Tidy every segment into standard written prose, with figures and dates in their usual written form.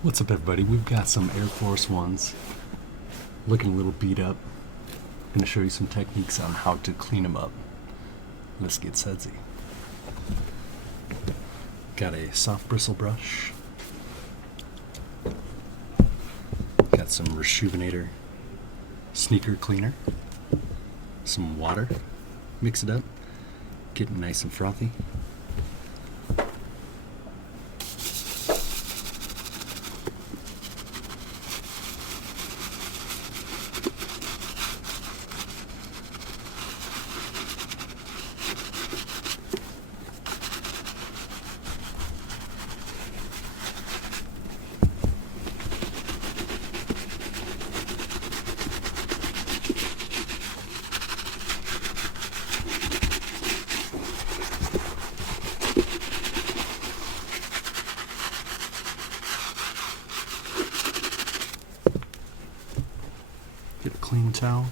What's up, everybody? We've got some Air Force Ones looking a little beat up. I'm going to show you some techniques on how to clean them up. Let's get sudsy. Got a soft bristle brush. Got some RESHOEVN8R sneaker cleaner. Some water. Mix it up. Get it nice and frothy. Get a clean towel.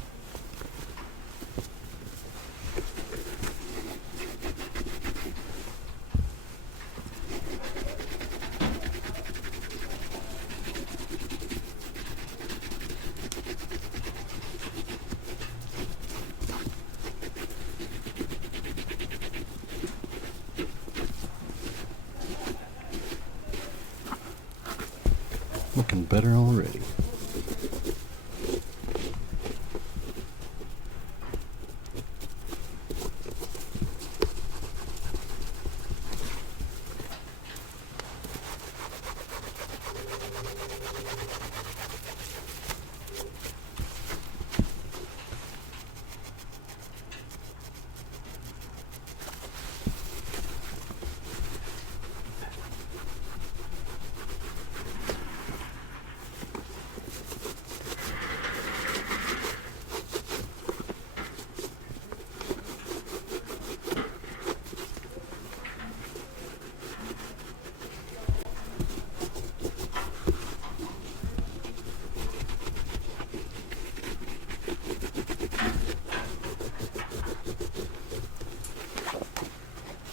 Looking better already.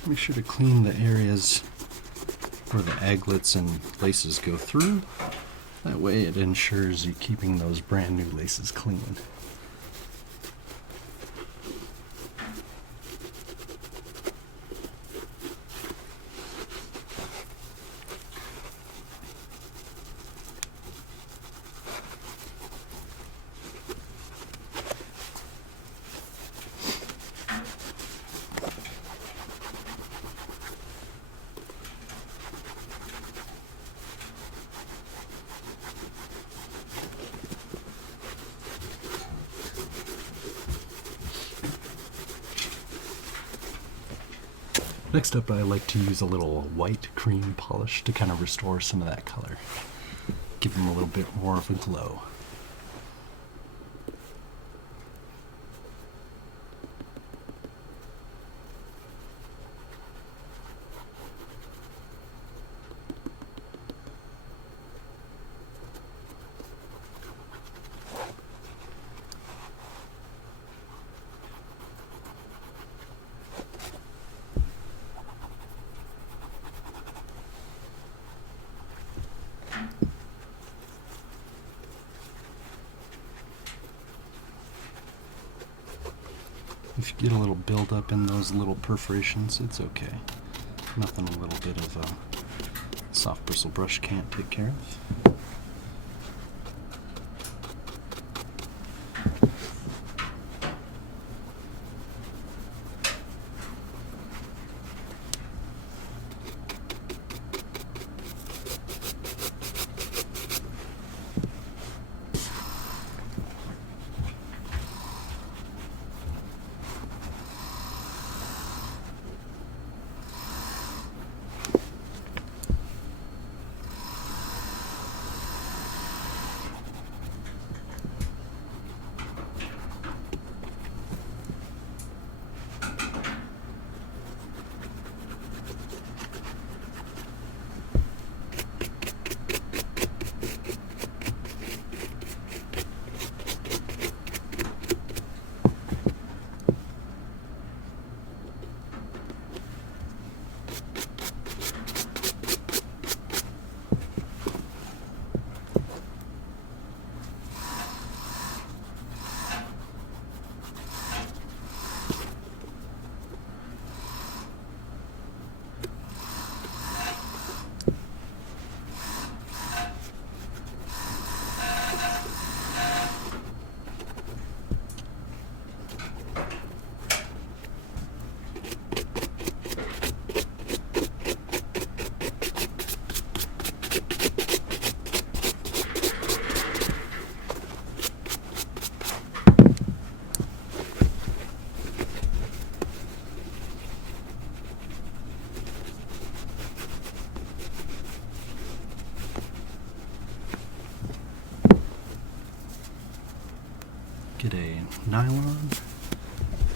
Make sure to clean the areas where the aglets and laces go through. That way it ensures you're keeping those brand new laces clean. Next up, I like to use a little white cream polish to kind of restore some of that color. Give them a little bit more of a glow. If you get a little buildup in those little perforations, it's okay. Nothing a little bit of a soft bristle brush can't take care of. get a nylon.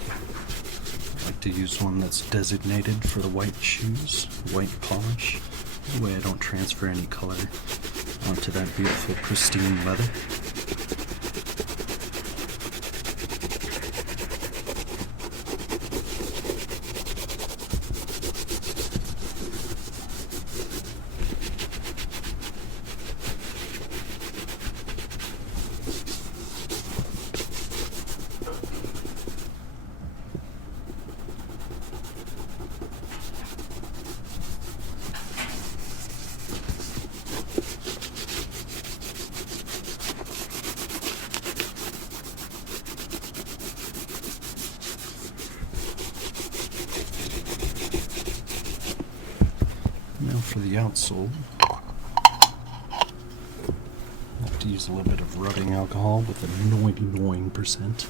I like to use one that's designated for the white shoes, white polish. That way I don't transfer any color onto that beautiful pristine leather. Now for the outsole, I have to use a little bit of rubbing alcohol with a 99%.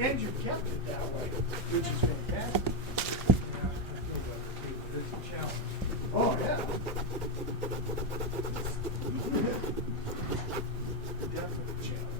And you kept it that way, which is fantastic. It's a challenge. Oh, yeah. Definitely a challenge.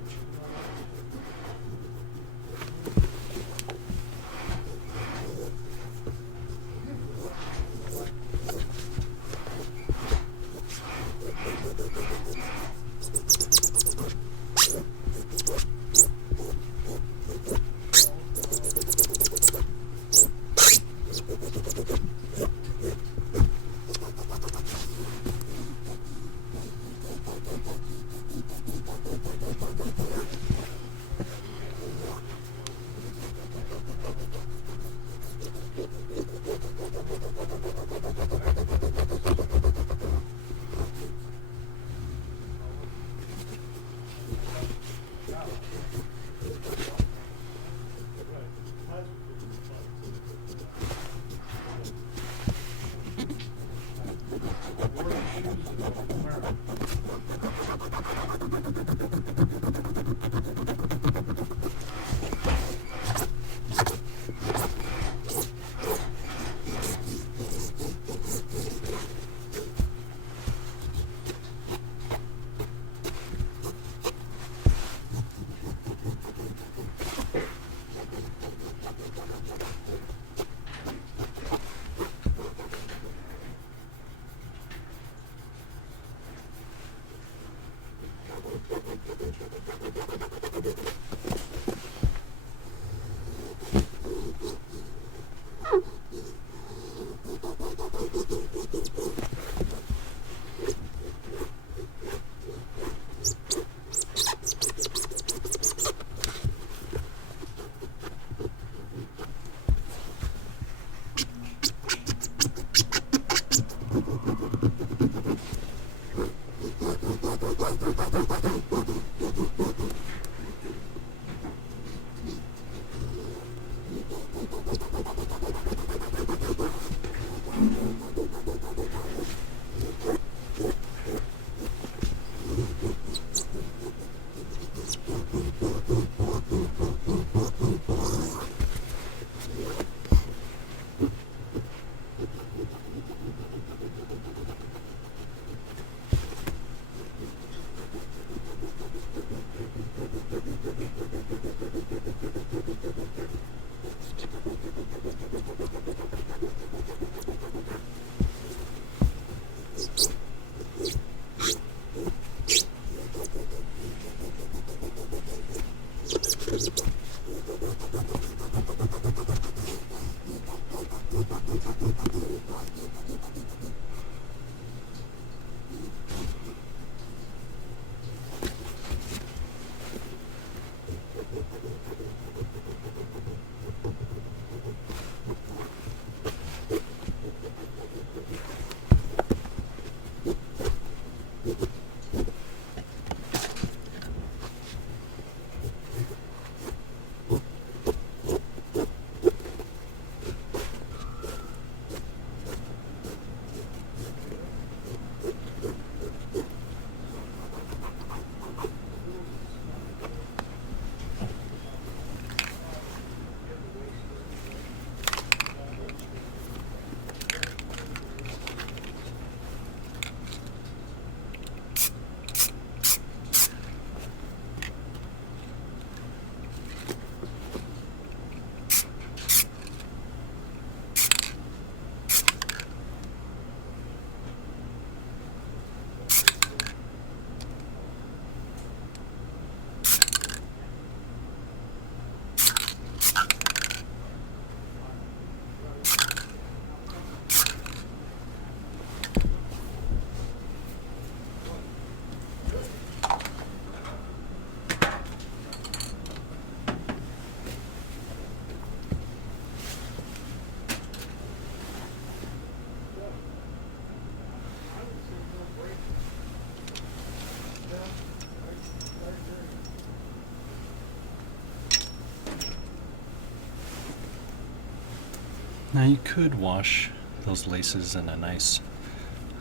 Now you could wash those laces in a nice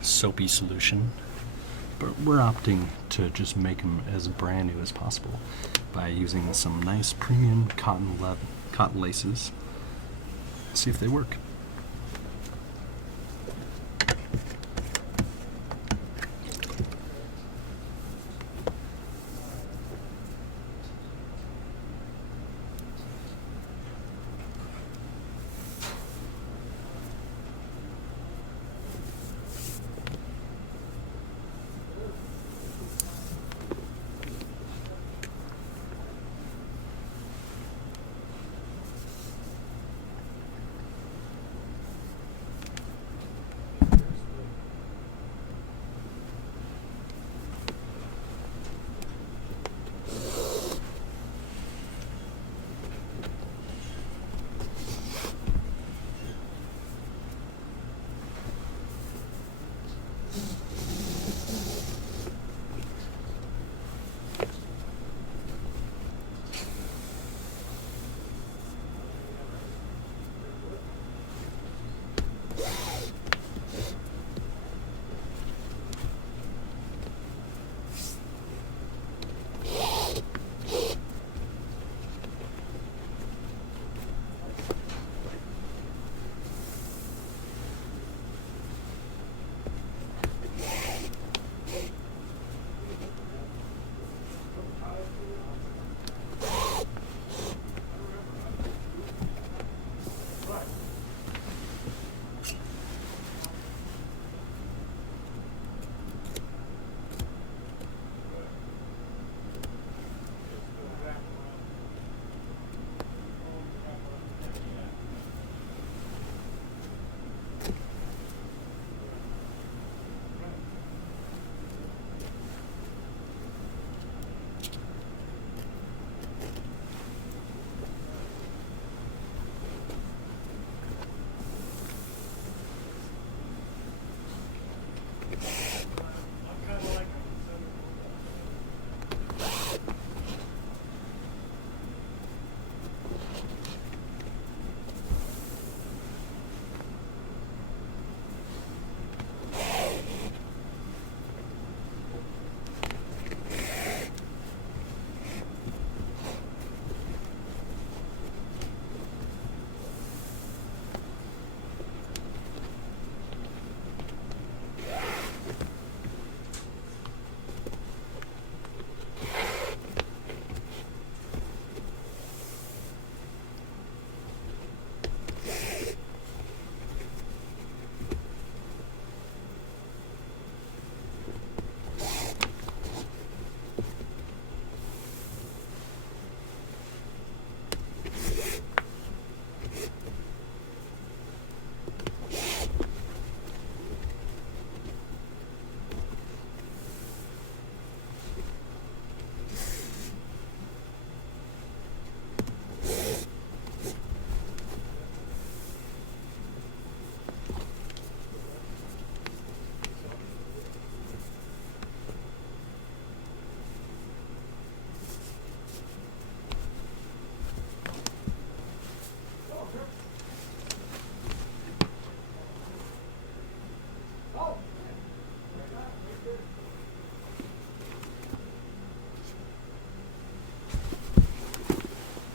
soapy solution, but we're opting to just make them as brand new as possible by using some nice premium cotton laces. See if they work.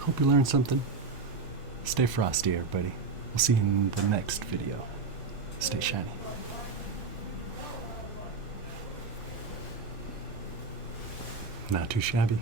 Hope you learned something. Stay frosty, everybody. We'll see you in the next video. Stay shiny. Not too shabby.